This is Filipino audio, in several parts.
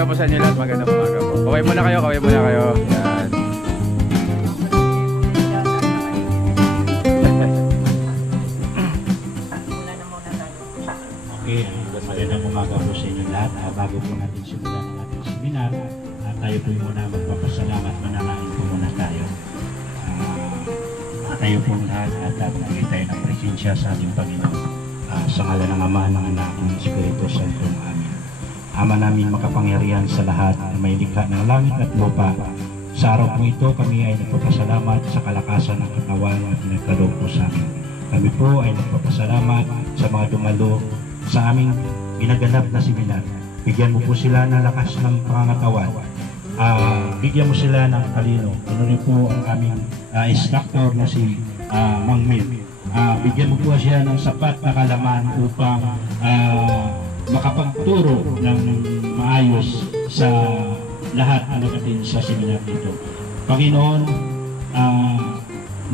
umaga po sa inyo lahat. Magandang umaga po. Kaway muna kayo, kaway muna kayo. Yan. Okay, magandang umaga po sa inyo lahat. Bago po natin simulan ang ating seminar, tayo po muna magpapasalamat, mananain po muna tayo. Tayo po lahat at naging tayo ng presensya sa ating Panginoon. Sa ngalan ng Ama, ng Anak, ng Espiritu Santo ng Amin. Ama namin makapangyarihan sa lahat na may likha ng langit at lupa. Sa araw po ito, kami ay nagpapasalamat sa kalakasan ng katawan at pinagkaloob po sa amin. Kami po ay nagpapasalamat sa mga dumalo sa aming ginaganap na seminar. Bigyan mo po sila ng lakas ng pangangatawan. Bigyan mo sila ng talino. Ito rin po ang aming instructor na si Mang Mir. Bigyan mo po siya ng sapat na kalaman upang makapagturo ng maayos sa lahat na nag-attend sa seminar dito. Panginoon,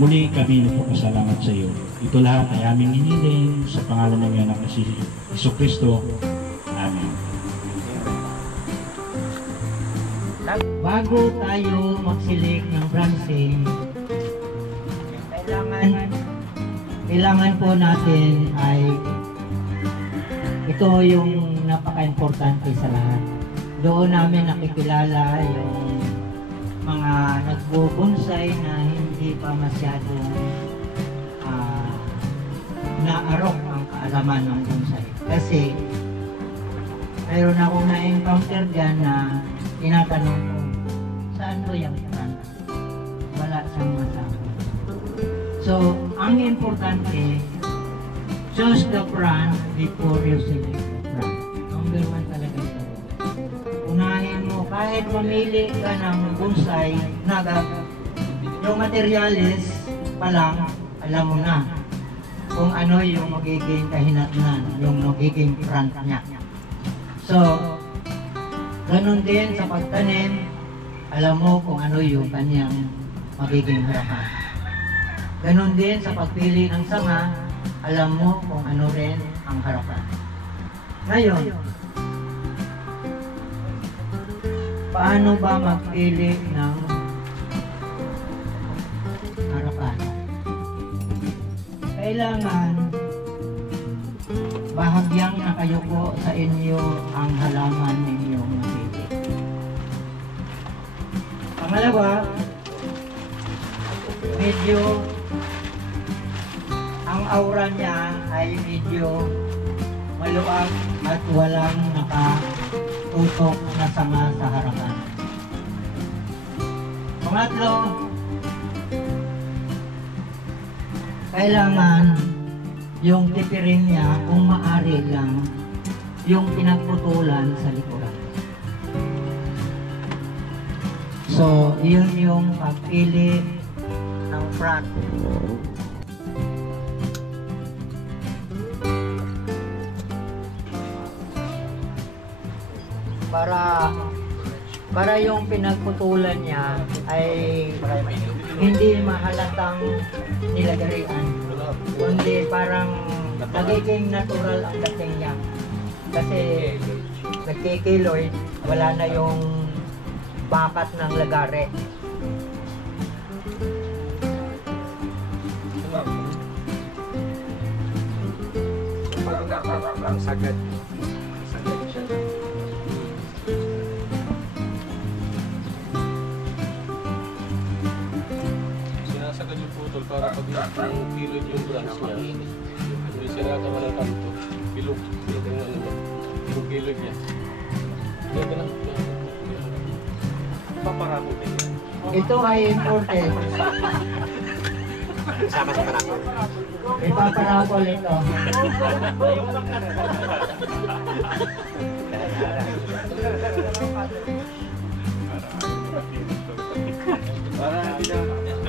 muli kami nagpapasalamat sa iyo. Ito lahat ay aming hinihiling sa pangalan ng iyong anak na si Jesucristo. Amen. Bago tayo magsilik ng branching, kailangan po natin ay ito yung napaka-importante sa lahat. Doon namin nakikilala yung mga nagbubonsay na hindi pa masyadong naarok ang kaalaman ng bonsai. Kasi mayroon akong na-encounter dyan na tinatanong ko, saan ko yung plant? Wala siyang masabi. So, ang importante, choose the brand before you select the brand. Number one talaga ito. Unahin mo, kahit mamili ka ng bonsai, yung materialis pa lang, alam mo na kung ano yung magiging kahinatnan, yung magiging brand niya. So, ganun din sa pagtanim, alam mo kung ano yung kanyang magiging harapan. Ganun din sa pagpili ng sanga, alam mo kung ano rin ang harapan. Ngayon, paano ba magpili ng harapan? Kailangan bahagyang nakayuko sa inyo ang halaman ninyong napili. Pangalawa, medyo ang aura niya ay medyo maluwag at walang nakatutok na sanga sa harapan. Pangatlo, kailangan yung tipirin niya kung maaari lang yung pinagputulan sa likuran. So, yun yung pagpili ng front. Para yung pinagputulan niya ay hindi mahalatang nilagarian, kundi parang nagiging natural ang dating niya. Kasi nagkikiloy, wala na yung bakat ng lagare. Ang sagad. Sinasagad yung putol para pag kilod yung branch niya, hindi siya nakawa ng kanto, bilog. Yung kilod niya. Ganda lang. Paparako din. Ito ay important. Sama sa parapol. Ipaparapol ito.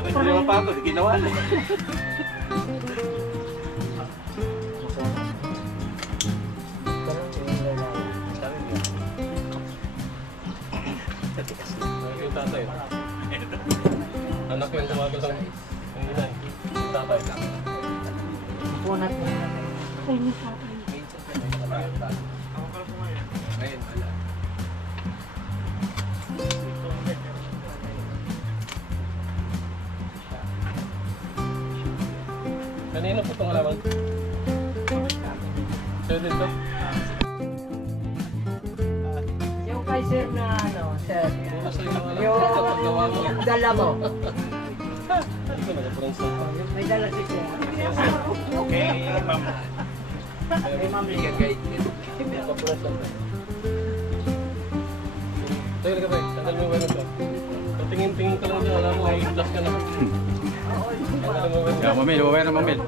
Hindi naman pa ako, ginawa na. Yung tatay. Anak yung tumagal sa inay. Tatay. Punat mo. pang alaman? Sa'yo din to? Yung kay sir na ano, sir. Puro sa'yo yung alam. Yung Paggawa mo. dala mo. Ito, nag-bronze na. May dala si sir. Okay, ma'am. May ma'am. Nag-bronze na. Tagal ka ba? Tagal mo ba na to? Tingin-tingin ka lang dyan, alam mo, i-plus ka na. Tagal mo ba na? Yeah, mamil, wawaya na mamil.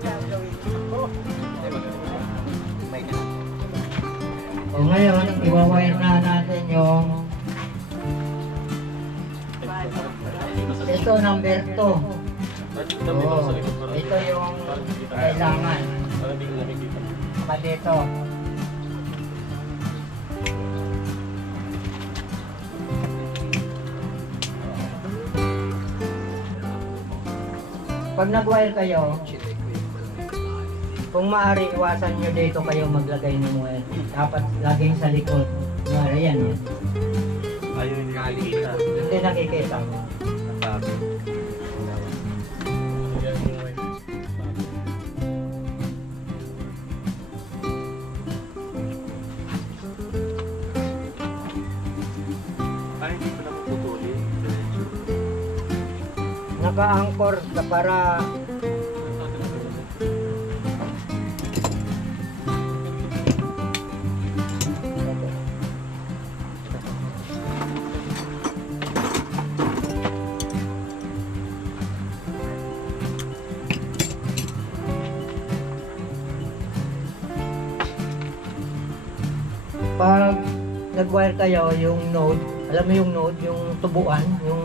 O ngayon, iwawire na natin yung ito, number 2. Dami ko sa likod para. Ito yung kailangan. Para hindi ko nakikita. Pa dito. Pag nag-wire kayo, kung maaari, iwasan nyo dito kayo maglagay ng wire. Dapat laging sa likod. Wire, yan. Ayun, nakikita. Hindi nakikita. Yan yung way. Ay, hindi ko na puputulin. Naka-anchor ka para pag nag-wire kayo, yung node, alam mo yung node, yung tubuan, yung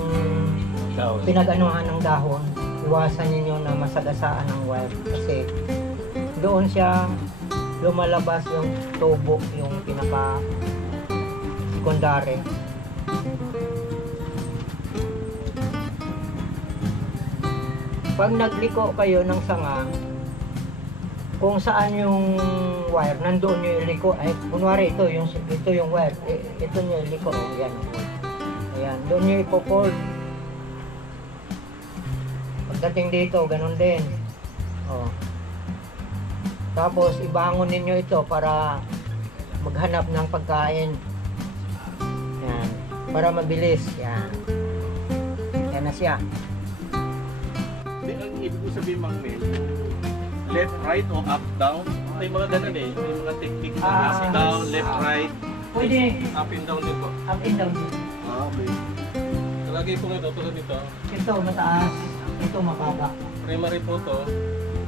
pinag-anuhan ng dahon, iwasan ninyo na masagasaan ng wire kasi doon siya lumalabas yung tubo, yung pinaka secondary. Pag nagliko kayo ng sanga, kung saan yung wire, nandoon nyo iliko. Ay, kunwari ito yung wire. Ito nyo iliko. Oh, yan. Ayan. Doon nyo ipo-fold. Pagdating dito, ganun din. Oh. Tapos, ibangon ninyo ito para maghanap ng pagkain. Yan. Para mabilis. Yan. Yan na siya. Ang ibig ko sabihin, Mang Mel, left, right, o up, down? May mga ganun eh. May mga technique na up, down, left, right. Pwede. Up and down din po. Up and down. Okay. Talagay po ito, tulad nito. Ito mataas. Ito mababa. Primary po to.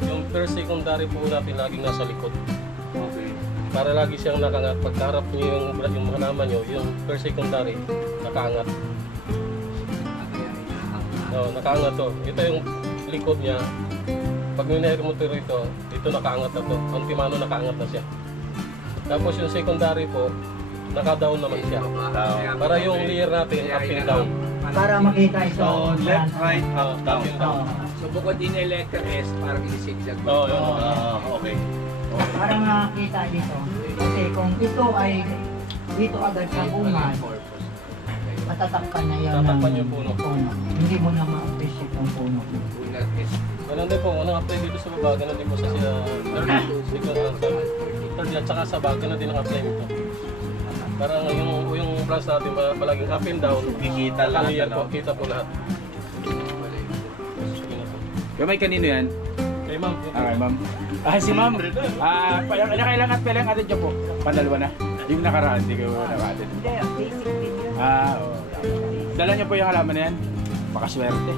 Yung first secondary po natin laging nasa likod. Okay. Para lagi siyang nakangat. Pagkarap niyo yung halaman nyo, yung first secondary, nakaangat. No, nakaangat to. Ito yung likod niya. Pag minahir mo ito rito, ito nakaangat na to. Antimano nakaangat na siya. Tapos yung secondary po, naka-down naman siya. Para yung layer natin, up and down. Para makita ito. So, left, right, up, down. Up and down. So bukod din electric S, parang isigsag mo. Oo, yun. Okay. Para makita dito. Kasi kung ito ay dito agad sa bunga, matatakpan na yan Tatakpan ng yung puno. Hindi mo na ma-appreciate yung puno. Unang S. Ganun din po, unang apply dito sa baba, ganun din po sa third at saka sa bag, ganun din ang apply nito. Parang yung branch natin, palaging up and down, Kikita lang. layer po, kita po lahat. Yung may kanino yan? Kay ma'am, Okay, ma'am. Si ma'am. Nakailang at kailang atin dyan po? Pandalwa na. Yung nakaraan, hindi ko nakatin. Hindi, basic din yun. Oo. Dala niyo po yung halaman na yan? Makaswerte.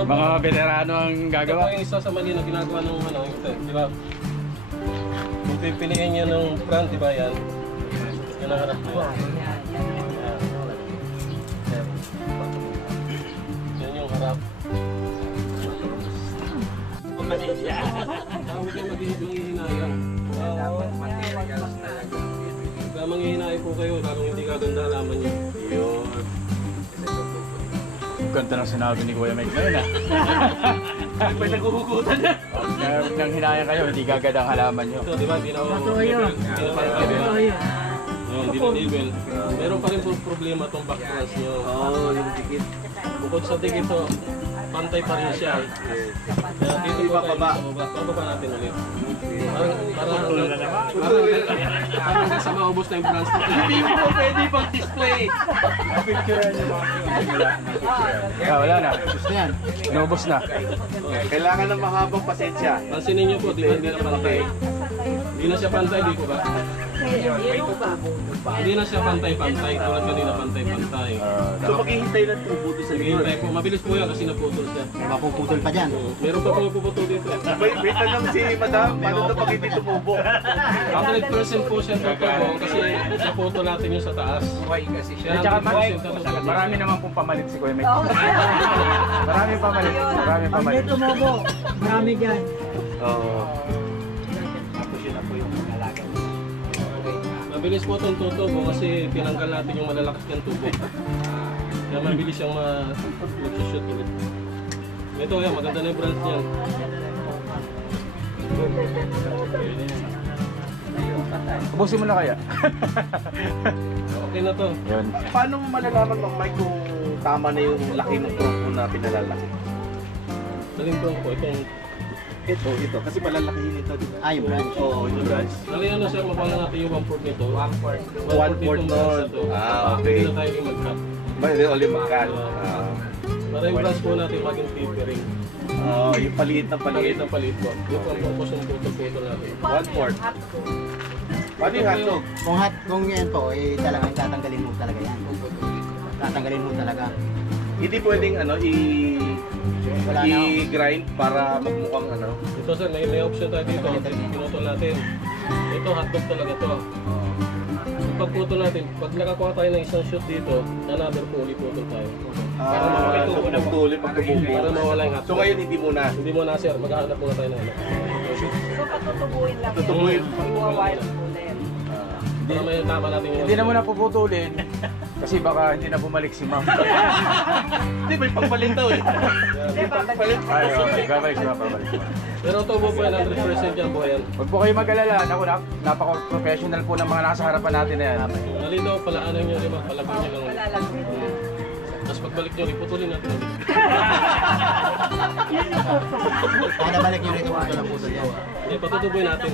Mga veterano ang ito po gagawa. yung isa sa mali na ginagawa ng ito, di ba? Kung pipiliin niyo ng front, di ba yan? Yan ang harap niyo. Yan yung harap. Tawag yung maghihinayang. Kaya manghihinay po kayo, lalong hindi kaganda halaman niyo. Yun. Ganda ng sinabi ni Kuya Mike ngayon ah. May naghuhugutan na. Huwag nang hinayang kayo, hindi kagad ang halaman nyo. Ito, di ba? Hindi na Totoo yun. Totoo yun. Hindi na level. Meron pa rin po problema itong back branch nyo. Oo, yung dikit. Bukod sa dig ito, pantay pa rin siya. Kaya dito po tayo sa baba. Bababa natin ulit. Parang hanggang sa maubos na yung branch nito. Hindi mo po pwede pag-display. Picturean niyo mga wala na. Gusto yan. Inubos na. Kailangan ng mahabang pasensya. Pansinin niyo po, di ba hindi na pantay? Hindi na siya pantay, di ko ba? Hindi na siya pantay-pantay. Tulad kanina pantay-pantay. So maghihintay ng tubo doon sa likod. Hintay po, mabilis po yan kasi naputol siya. Mapuputol pa dyan. Meron pa po puputol dito. May tanong si Madam, paano ito pag hindi tumubo? 100% po siya tutubo kasi naputol natin yung sa taas. Why kasi siya? Kaya Tsaka 100% natutubo. marami naman pong pamalit si Kuya Mike. Marami pamalit. Marami Pag pamalit. may tumubo, marami dyan. Oo. Mabilis po itong tutubo kasi tinanggal natin yung malalakas niyang tubo. Kaya mabilis siyang mag-shoot ulit. Ito yan, maganda na yung branch niyan. Ubusin mo na kaya. Okay na to. Yun. Paano mo malalaman Mang Mike kung tama na yung laki ng trompo na pinalalaki? Daling ko po itong... Ito. Kasi malalakihin ito, di ba? Ah, yung branch. Oo, yung branch. Dali ano sir, mapala natin yung 1/4 nito. 1/4. 1/4 nun. Ah, okay. Hindi na tayo yung mag-cut. May ulit magkan. Para yung branch po natin maging tapering. Yung paliit na Palit paliit. ng palit po. Yung purpose ng putol-putol natin. 1/4. Paano yung hotdog? Kung yan po, eh talagang tatanggalin mo talaga yan. Tatanggalin mo talaga. Hindi pwedeng Wala na. i-grind para magmukhang ano. Ito sir, may option tayo dito. Pinutol natin. Ito hotdog talaga to. Pag putol natin, pag nakakuha tayo ng isang shoot dito, another po ulit putol tayo. Pagtuloy, pagtumubo. Para mawala yung So hotdog. ngayon hindi muna. Hindi mo na sir, maghahanap muna tayo ng ano. So, patutubuin lang. Tutubuin. Iwa-wire ulit. Para may tama natin yung... Hindi na muna puputulin. Kasi baka hindi na bumalik si ma'am. Hindi, may pagpalit daw eh. Ay, okay. Babalik si ma'am. Babalik si ma'am. Pero tubo po yan, 100% yan po yan. Huwag po kayo mag-alala. Naku, napaka-professional po ng mga nasa harapan natin na yan. Nalito, palaanan nyo rin, palagyan nyo lang. Malalagay. Tapos pagbalik nyo, iputulin natin ulit. Kada balik nyo rito, putol ang putol yan. Okay, patutubuin natin.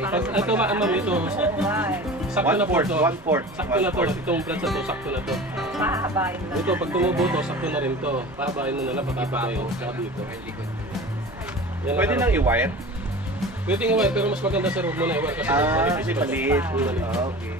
Pag ito ma'am, ito, sakto na po ito. 1/4. Sakto na to, itong plants na to, sakto na to. Pahabain na. Ito, pag tumubo to, sakto na rin to. Pahabain mo na lang, patapos kayo. Saka dito. Yan Pwede ang- nang i-wire? Pwede nga wire, pero mas maganda sir, huwag mo na i-wire kasi Kasi maliit. Okay.